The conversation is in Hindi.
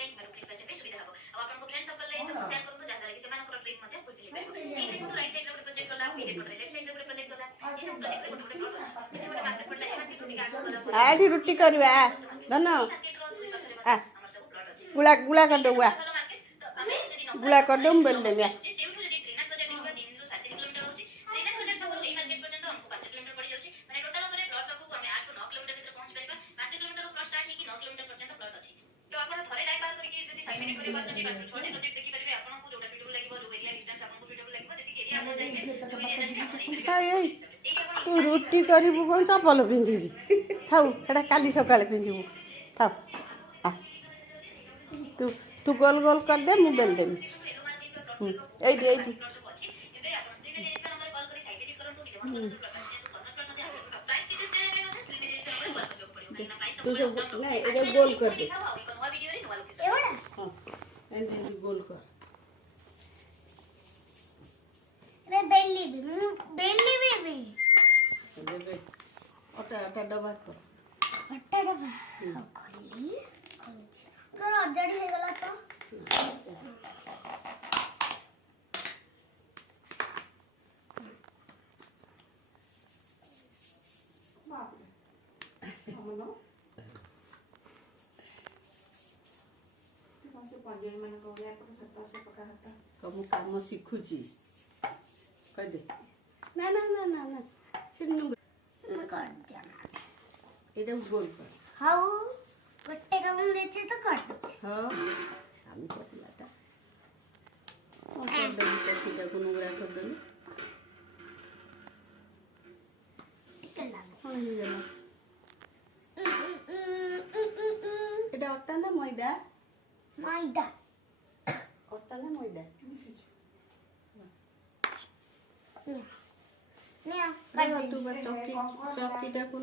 पे रुटी पे सुविधा हो अब आपन को फ्रेंड सर्कल ले सब शेयर करू जहां कि सेमान को ड्रीम मते फुलफिल हो ठीक है तो राइट साइड रे प्रोजेक्ट कला ठीक है लेफ्ट साइड रे प्रोजेक्ट कला ये सब प्रोजेक्ट रे गोटे गोटे मार्केट पड़ला एमा रुटी का करा आठी रुटी करवा धन आ गुला गुला कर दो गुला कर दो बेल दे तू रुटी करू कौन चपल पिंधि थाऊ एटा काली सकाଳେ पिंधु थाऊ तू तू गोल गोल कर दे मु बेल देमी एई तू सब नहीं एटा गोल कर दे हां एंड गोल कर रे बेली बेबी देबे अटा डबा कर अट्टा डबा खोली कर अजाड़ी हे गला तो बाप रे हमनो तू से पंजे मन को या पर सत्ता से पका हता काम सीखुची कह दे ना सिन्नु कर जाना एटा गोल कर हाउ गट्टे का बन देचे तो काट हां हम पतलाटा और कर दे सीधा को नुगरा कर दे निकलना हां ये जाना एटा अट्टा ना मैदा मैदा अट्टा ना मैदा ने तू बस चौकी चौकीटा को